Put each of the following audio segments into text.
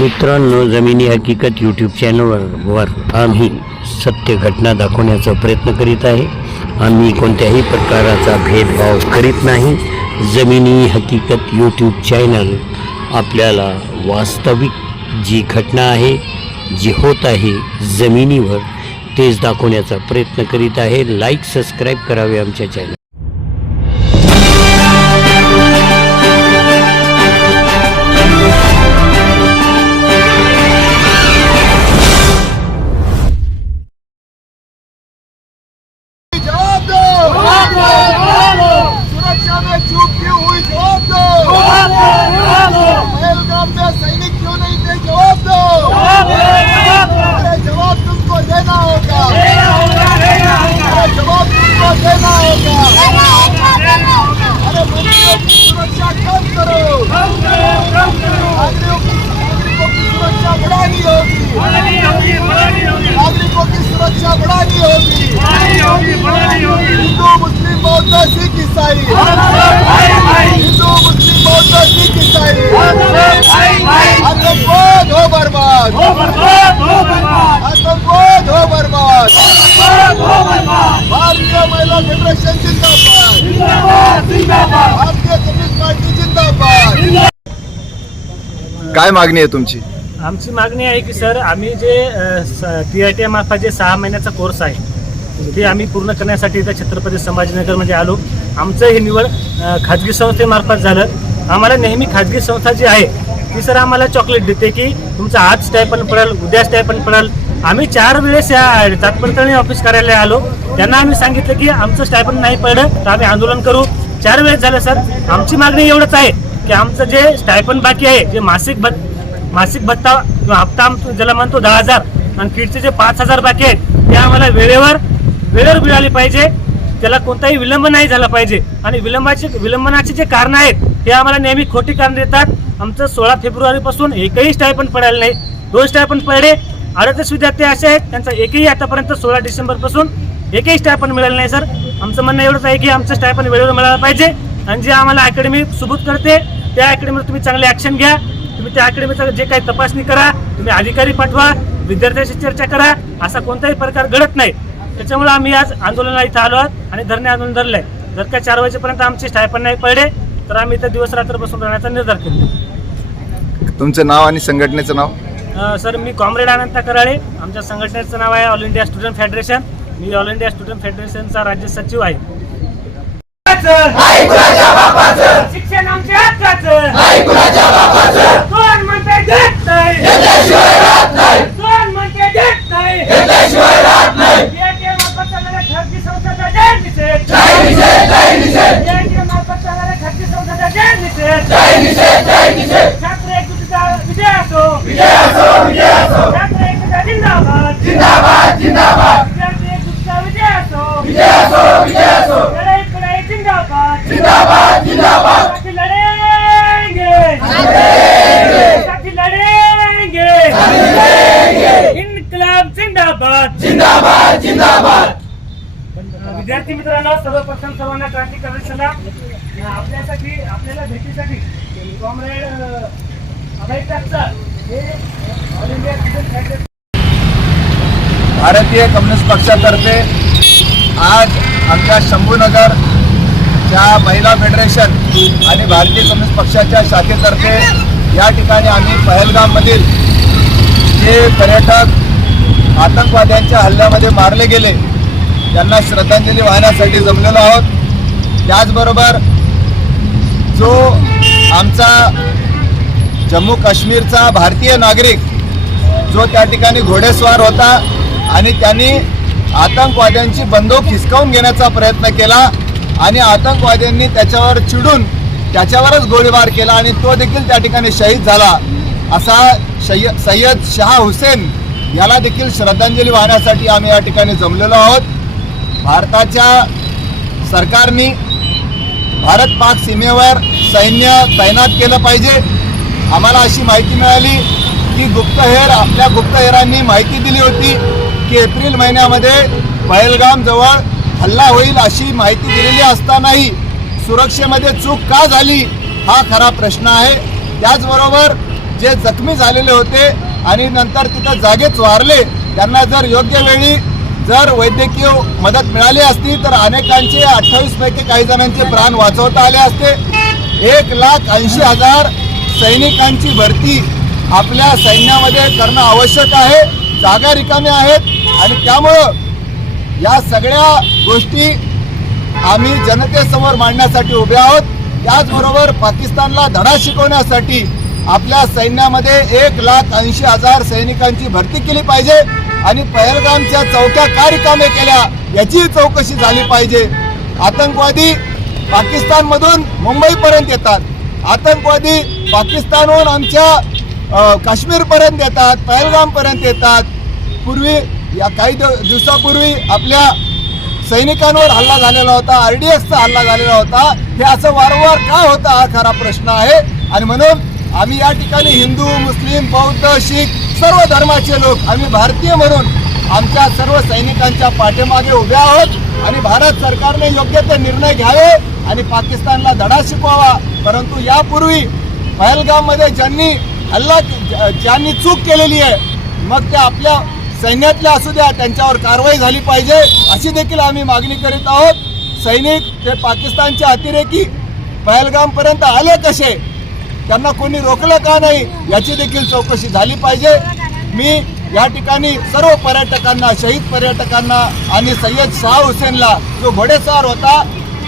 मित्रांनो जमिनी हकीकत यूट्यूब चॅनलवर वर आम्ही सत्य घटना दाखवण्याचा प्रयत्न करीत आहे. आम्ही कोणत्याही प्रकाराचा भेदभाव करीत नाही. जमिनी हकीकत यूट्यूब चॅनल आपल्याला वास्तविक जी घटना आहे जी होत आहे जमिनीवर तेच दाखवण्याचा प्रयत्न करीत आहे. लाईक सबस्क्राईब करावे आमच्या चॅनल सैनिक क्यों नहीं थे? जवाब दो। अरे जवाब तुमको देना होगा। अरे जवाब तुमको देना होगा। अरे मंत्रियों की सुरक्षा कम करो। नागरिकों की सुरक्षा बढ़ानी होगी। नागरिकों की सुरक्षा बढ़ानी होगी। हिंदू मुस्लिम बौद्ध सिख ईसाई हिंदू मुस्लिम बौद्ध सिख ईसाई आतंकवाद हो बर्बाद आतंकवाद हो बर्बाद भारतीय महिला फेडरेशन जिंदाबाद भारतीय कम्युनिस्ट पार्टी जिंदाबाद काय मागणी आहे तुमची? आमची मागणी आहे की सर आम्ही जे टी आय टी मार्फत जे सहा महिन्याचा कोर्स आहे ते आम्ही पूर्ण करण्यासाठी इथं छत्रपती संभाजीनगरमध्ये आलो. आमचं हे निवड खाजगी संस्थेमार्फत झालं. आम्हाला नेहमी खाजगी संस्था जी आहे ती सर आम्हाला चॉकलेट देते की तुमचं आज स्टायपन पडेल उद्या स्टायपन पडेल. आम्ही चार वेळेस या तात्पर्य ऑफिस कार्यालय आलो. त्यांना आम्ही सांगितलं की आमचं स्टायपन नाही पडलं तर आम्ही आंदोलन करू. चार वेळेस झालं सर. आमची मागणी एवढंच आहे. की आमचं जे स्टायपन बाकी आहे जे मासिक भत मासिक भत्ता किंवा हप्ता ज्याला म्हणतो दहा हजार आणि किडचे जे पाच हजार बाकी आहेत ते आम्हाला वेळेवर वेळेवर मिळाली पाहिजे. त्याला कोणताही विलंब नाही झाला पाहिजे. आणि विलंबाचे विलंबनाचे जे कारण आहेत ते आम्हाला नेहमी खोटी कारण देतात. आमचं सोळा फेब्रुवारीपासून एकही स्टायपन पडायला नाही. दोन स्टायपन पडले. अडतीस विद्यार्थी असे आहेत त्यांचा एकही आतापर्यंत सोळा डिसेंबरपासून एकही स्टायपन मिळालं नाही सर. आमचं म्हणणं एवढंच आहे की आमचं स्टायपन वेळेवर मिळालं पाहिजे. आणि जे आम्हाला अकॅडमी सुबूत करते त्या अकॅडमीवर तुम्ही चांगली ऍक्शन घ्या. तुम्ही त्या अकॅडमीचं जे काही तपासणी करा तुम्ही अधिकारी पाठवा विद्यार्थ्यांशी चर्चा करा असा कोणताही प्रकार घडत नाही. त्याच्यामुळे आम्ही आज आंदोलनाला इथं आलो आहोत आणि धरणे आंदोलन धरलंय. जर का चार वाजेपर्यंत आमचे स्टायपन नाही पडले तर आम्ही इथं दिवस रात्र बसून राहण्याचा निर्धार केला तुमचं नाव आणि संघटनेचं नाव? सर मी कॉम्रेड अनंत कराळे. आमच्या संघटनेचं नाव आहे ऑल इंडिया स्टुडंट फेडरेशन मी ऑल इंडिया स्टुडंट फेडरेशनचा राज्य सचिव आहे. शिक्षण आमच्या हक्काचं कोण म्हणते देत नाही कोण म्हणते जिंदाबाद विद्यार्थी मित्रांनो सर्वप्रथम सर्वांना क्रांतिकारी सलाम आपल्यासाठी आपल्याला भेटीसाठी कॉम्रेड अभय टाकसाळ हे ऑल इंडिया भारतीय कम्युनिस्ट पक्षातर्फे आज आमच्या शंभूनगर च्या महिला फेडरेशन आणि भारतीय कम्युनिस्ट पक्षाच्या शाखेतर्फे या ठिकाणी आम्ही पहलगाममधील जे पर्यटक आतंकवाद्यांच्या हल्ल्यामध्ये मारले गेले. त्यांना श्रद्धांजली वाहण्यासाठी जमलेलो आहोत. त्याचबरोबर जो आमचा जम्मू काश्मीरचा भारतीय नागरिक जो त्या ठिकाणी घोडेस्वार होता आणि त्यांनी आतंकवाद्यांची बंदूक हिसकावून घेण्याचा प्रयत्न केला आणि आतंकवाद्यांनी त्याच्यावर चिडून त्याच्यावरच गोळीबार केला आणि तो देखील त्या ठिकाणी शहीद झाला. असा शय्य सय्यद शहा हुसेन याला देखील श्रद्धांजली वाहण्यासाठी आम्ही या ठिकाणी जमलेलो आहोत. भारताच्या सरकारने भारत पाक सीमेवर सैन्य तैनात केलं पाहिजे. आम्हाला अशी माहिती मिळाली की गुप्तहेर आपल्या गुप्तहेरांनी माहिती दिली होती की एप्रिल महिन्यामध्ये बैलगामजवळ हल्ला होईल अशी माहिती दिलेली असतानाही सुरक्षेमध्ये चूक का झाली हा खरा प्रश्न आहे. त्याचबरोबर जे जखमी झालेले होते आणि नंतर तिथं जागेच वारले. त्यांना जर योग्य वेळी जर वैद्यकीय मदत मिळाली असती तर अनेकांचे अठ्ठावीस पैकी काही जणांचे प्राण वाचवता आले असते. एक लाख ऐंशी हजार सैनिकांची भरती आपल्या सैन्यामध्ये करणं आवश्यक आहे. जागा रिकामी आहेत. आणि त्यामुळं या सगळ्या गोष्टी आम्ही जनतेसमोर मांडण्यासाठी उभे आहोत. त्याचबरोबर पाकिस्तानला धडा शिकवण्यासाठी आपल्या सैन्यामध्ये एक लाख ऐंशी हजार सैनिकांची भरती केली पाहिजे आणि पहलगामच्या चौथ्या काय रिकामे केल्या याची चौकशी झाली पाहिजे. आतंकवादी पाकिस्तानमधून मुंबईपर्यंत येतात. आतंकवादी पाकिस्तानहून आमच्या काश्मीरपर्यंत येतात पहलगामपर्यंत येतात. पूर्वी या काही दिव- दिवसापूर्वी आपल्या सैनिकांवर हल्ला झालेला होता आर डी एसचा हल्ला झालेला होता. हे असं वारंवार का होतं हा खरा प्रश्न आहे? आणि म्हणून आम्ही या ठिकाणी हिंदू मुस्लिम बौद्ध शीख सर्व धर्माचे लोक. आम्ही भारतीय म्हणून आमच्या सर्व सैनिकांच्या पाठीमागे उभे आहोत आणि भारत सरकारने योग्य ते निर्णय घ्यावे आणि पाकिस्तानला धडा शिकवावा. परंतु यापूर्वी पहलगाममध्ये ज्यांनी हल्ला ज्यांनी चूक केलेली आहे मग त्या आपल्या सैन्यातल्या असू द्या त्यांच्यावर कारवाई झाली पाहिजे अशी देखील आम्ही मागणी करीत आहोत. सैनिक ते पाकिस्तानचे अतिरेकी पहलगामपर्यंत आले कसे? त्यांना कोणी रोखलं का नाही याची देखील चौकशी झाली पाहिजे. मी या ठिकाणी सर्व पर्यटकांना शहीद पर्यटकांना आणि सय्यद शाह हुसेनला जो घोडेस्वार होता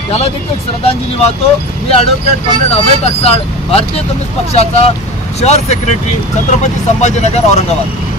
त्याला देखील श्रद्धांजली वाहतो. मी ॲडव्होकेट कॉम्रेड अभय टक्साळ भारतीय कम्युनिस्ट पक्षाचा शहर सेक्रेटरी छत्रपती संभाजीनगर औरंगाबाद.